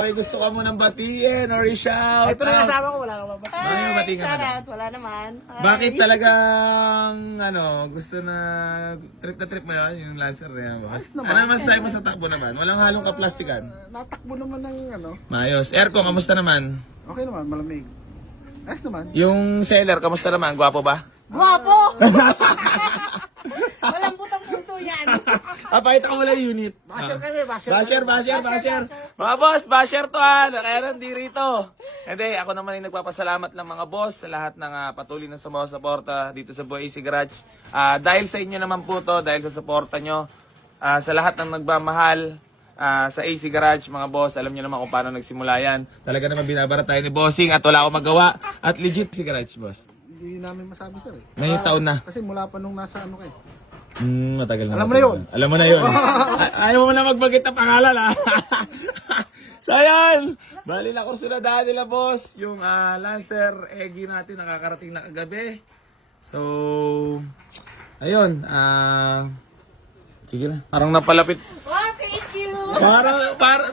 May gusto ka munang batiin or i-shout Ito na kasama ko, wala ka ba? Ay, batiin ka na. Wala naman. Hi. Bakit talagang, gusto na trip mo yun, yung Lancer na yan, boss? Ano naman sa'yo mo sa takbo naman? Walang halong kaplastikan? Natakbo naman ng Maayos. Aircon, kamusta naman? Okay naman, malamig. Ayos naman. Yung seller, kamusta naman? Gwapo ba? Guwapo! Walang butang puso yan. Pakita ko muna yung unit. Basher kami, basher. Basher. Mga boss, basher to kaya nandi rito. Hindi, ako naman yung nagpapasalamat lang mga boss sa lahat ng patuloy na sumusuporta dito sa Boy AC Garage. Dahil sa inyo naman po to, dahil sa suporta nyo, sa lahat ng nagmamahal sa AC Garage, mga boss, alam nyo naman kung paano nagsimula yan. Talaga naman binabara tayo ni Bossing at wala akong magawa. At legit si Garage, boss. Hindi namin masabi sir eh. May taon na. Kasi mula pa nung nasa kayo. Matagal na. Alam mo na yun. Alam mo na yun. Ayaw mo na magbagit ng pangalan So ayan, bali na kursunadahan nila boss. Yung Lancer Eggy natin nakakarating na kagabi. So, ayun. Sige na. Parang napalapit. Oh, thank you.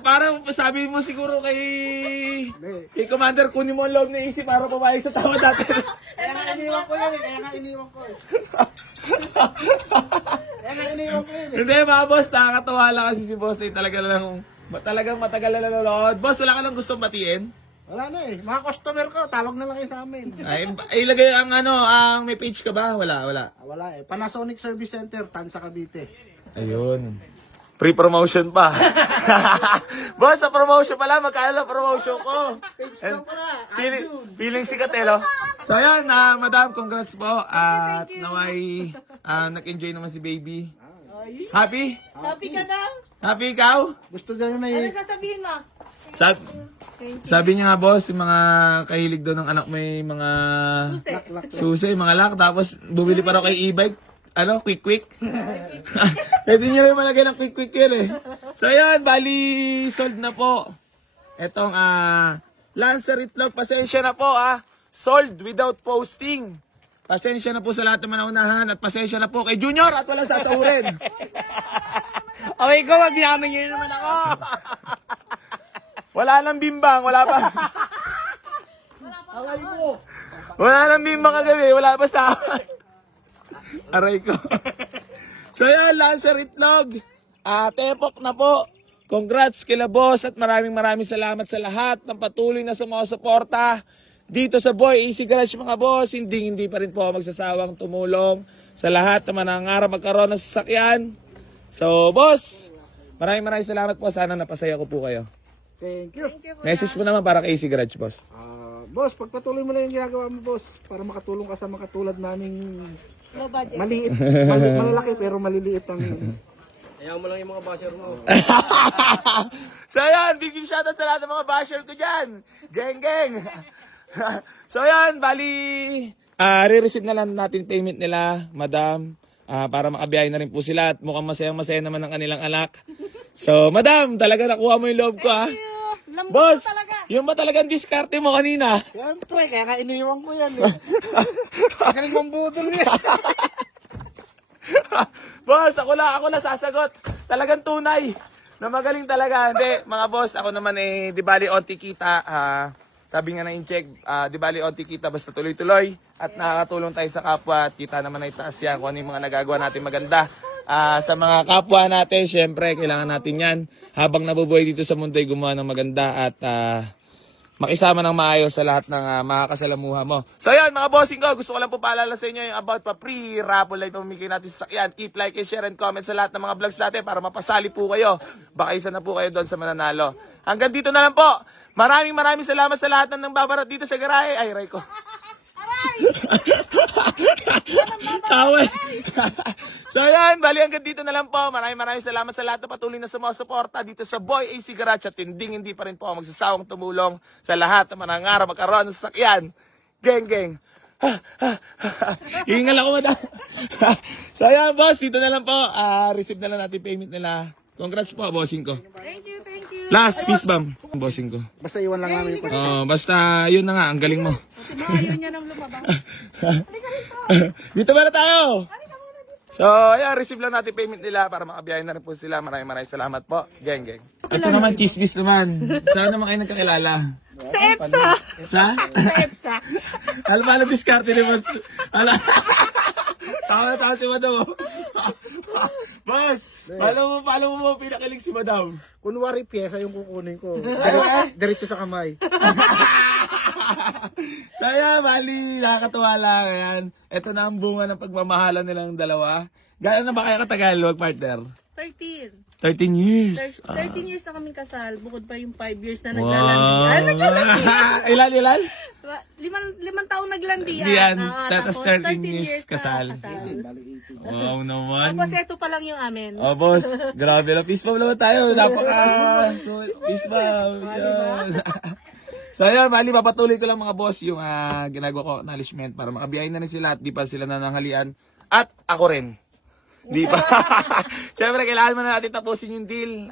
Parang sabi mo siguro kay Commander, kunin mo ang loob na isip para pumayag sa tama natin. Kaya nga iniwan ko yan eh. Kaya nga iniwan ko eh. Hindi mga boss, nakakatawa lang kasi si boss ay talagang matagal na nanonood. Boss, wala ka lang gustong batiin? Wala na eh. Mga customer ko, tawag na lang kayo sa amin. Ay, ilagay ang may page ka ba? Wala. Wala eh. Panasonic Service Center, Tansa, Cavite. Ayun. Free promotion pa. Boss, sa promotion pala, magkano lang promotion ko? Page lang pala. Feeling sikat So ayan, madam, congrats po. At naway, nag-enjoy naman si baby. Happy? Happy ka na? Happy ikaw? Gusto niya Ano may... sasabihin mo? Sabi niya nga boss, yung mga kahilig daw ng anak may mga susi, mga lock. Tapos bumili pa raw kay e-bike. Quick. Pwede nyo rin malagay ng quick yun eh. So ayan, bali, sold na po. Etong Lancer Itlog, pasensya na po Sold without posting. Pasensya na po sa lahat ng manaunahan at pasensya na po kay Junior at walang sasahurin. Okay ko, wag yaman nyo naman ako. Wala nang bimbang, wala pa. Okay ko. Wala nang bimbang kagabi, wala pa sa aray ko. So yan, Lancer Itlog. Tepok na po. Congrats kila boss at maraming salamat sa lahat ng patuloy na sumusuporta dito sa Boy AC Garage mga boss. Hindi pa rin po ako magsasawang tumulong sa lahat na manangarap magkaroon ng sasakyan. So boss, maraming salamat po. Sana napasaya ko po kayo. Thank you. Message mo naman para kay AC Garage boss. Boss, pagpatuloy mo lang yung ginagawa mo, boss, para makatulong ka sa mga katulad naming No budget. maliit, malalaki pero maliliit ang... Ayaw mo lang yung mga basher mo. So ayan, big shoutout sa lahat ng mga basher ko dyan. Geng. So ayan, bali, re-receive na lang natin payment nila, madam, para makabiyahin na rin po sila at mukhang masaya naman ang kanilang anak. So madam, talaga nakuha mo yung loob ko Lambot Boss, mo talaga. yung ba talagang diskarte mo kanina? Siyempre, kaya nga iniwan ko yan eh. Magaling mong budol yan. Boss, ako lang sasagot. Talagang tunay na magaling talaga. Hindi, mga boss, ako naman di bali onti kita. Sabi nga na in-check, di bali onti kita basta tuloy-tuloy. At nakakatulong tayo sa kapwa at kita naman ay taas yan kung ano yung mga nagagawa natin maganda. Sa mga kapwa natin, syempre, kailangan natin yan. Habang nabubuhay dito sa mundo ay gumawa ng maganda at makisama ng maayos sa lahat ng makakasalamuha mo. So yan mga bossing ko, gusto ko lang po paalala sa inyo yung about pa free raffle live pamimigay natin sa sakyan. Keep like and share and comment sa lahat ng mga vlogs natin para mapasali po kayo. Baka isa na po kayo doon sa mananalo. Hanggang dito na lang po. Maraming salamat sa lahat ng babarat dito sa garahe. Ay, Ray ko. Tawa. So yan, bali hanggang dito na lang po. Maraming salamat sa lahat na patuloy na sumusuporta dito sa Boy AC Garage at hindi pa rin po ako magsasawang tumulong sa lahat na manangarap magkaroon ng sasakyan. Geng. Hingal ako madam. So yan boss, dito na lang po. Receive na lang natin payment nila. Congrats po, bossing ko. Thank you. Last, peace bomb, bossing ko. Basta iwan lang namin yung pag... Basta yun na nga, ang galing mo. Kasi ayaw niya nang lumabang. Dito ba na tayo? So, ayan, receive lang natin payment nila para makabiyahin na rin po sila. Maraming salamat po. Geng. Ito naman, chismis naman. Saan naman kayo nagkakilala? Sa EPSA. Sa? Sa EPSA. Alam mo, alam diskarte ni Boss. Tawa na tawa si Madam. Boss, paano mo pinakilig si Madam? Kunwari pyesa yung kukunin ko. Diretso sa kamay. So ayan, bali, nakakatuwa lang. Ayan. Ito na ang bunga ng pagmamahalan nilang dalawa. Gano'n na ba kaya katagal, mag-partner? 13. 13 years. 13 years na kaming kasal. Bukod pa yung 5 years na naglalandian. Ilan? Limang taong naglandian. Diyan, Tapos tapos 13 years kasal. Wow naman. Tapos ito pa lang yung amin. Oh, boss, grabe na. Peace bomb naman tayo. So, peace bomb. Yan. So, ayan, bali, papatuloy ko lang mga boss yung ginagawa ko acknowledgement para makabiyahin na rin sila at di pa sila nananghalian. At ako rin. Di pa. Siyempre, kailangan mo na natin tapusin yung deal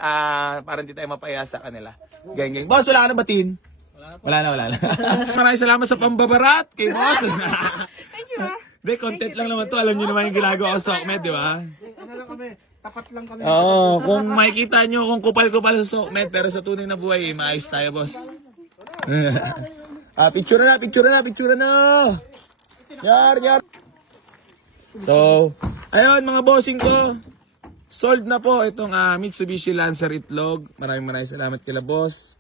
para hindi tayo mapaya sa kanila. Geng. Boss, wala ka na batin? Wala na. Maraming salamat sa pambabarat kay boss. Thank you Hindi, content lang naman to. Alam nyo naman yung ginagawa ko sa Sokmed, di ba? Ano lang kami, tapat lang kami. Oo, kung makikita nyo kung kupal-kupal sa Sokmed, pero sa tunay na buhay, maayos tayo, boss. Picture na. Yar. So, ayun mga bossing ko. Sold na po itong Mitsubishi Lancer Itlog. Maraming salamat kila boss.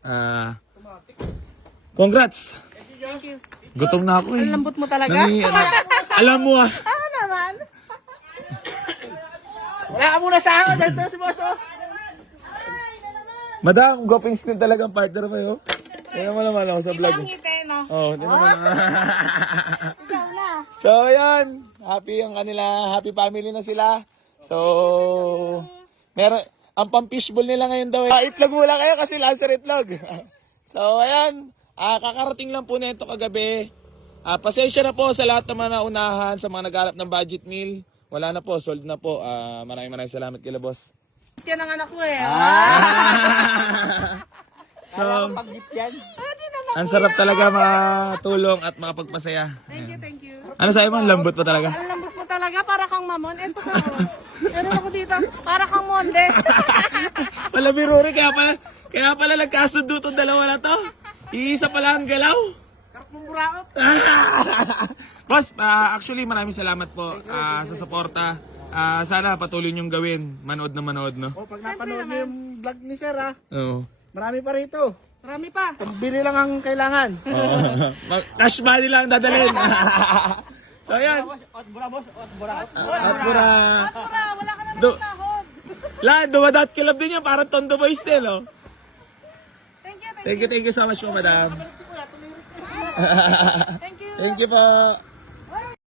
Congrats. Thank you. Gutom na ako eh. Ang lambot mo talaga. Alam mo Ano naman? Wala ka muna sa akin. Dito si boss, oh. Madam, goping skin talagang partner mo yun. Tingnan mo naman ako sa vlog. Ibang ngiti, no? Oh, tingnan mo naman. Ikaw na. So, ayan. Happy ang kanila. Happy family na sila. So, ang pang-fishbowl nila ngayon daw. Itlog muna kayo kasi Lancer Itlog. So, ayan. Kakarating lang po na ito kagabi. Pasensya na po sa lahat ng mga naunahan, sa mga naghanap ng budget meal. Wala na po, sold na po. Maraming salamat kila boss. Yan ang anak ko eh. So, ang sarap talaga matulong at makapagpasaya. Thank you. Ano sa'yo mo? Lambot pa talaga? Ang lambot mo talaga, para kang mamon. Ito ka, oh. Meron ako dito, para kang monde. Wala biruri, kaya pala nagkasundo itong dalawa na to. Iisa pala ang galaw. Sarap mong buraot. Boss, actually maraming salamat po sa suporta. Sana patuloy niyong gawin. Manood, no? Oh, pag napanood niyo yung vlog ni Sir, Oo. marami pa rito. Marami pa. Bili lang ang kailangan. Cash money lang dadalhin. So, ayan. At bura. Wala ka na Do- naman sahod. Dumadat kilab din yan. Parang Tondo Boys din, oh. Thank you Thank you so much po, madam. Thank you. Thank you po.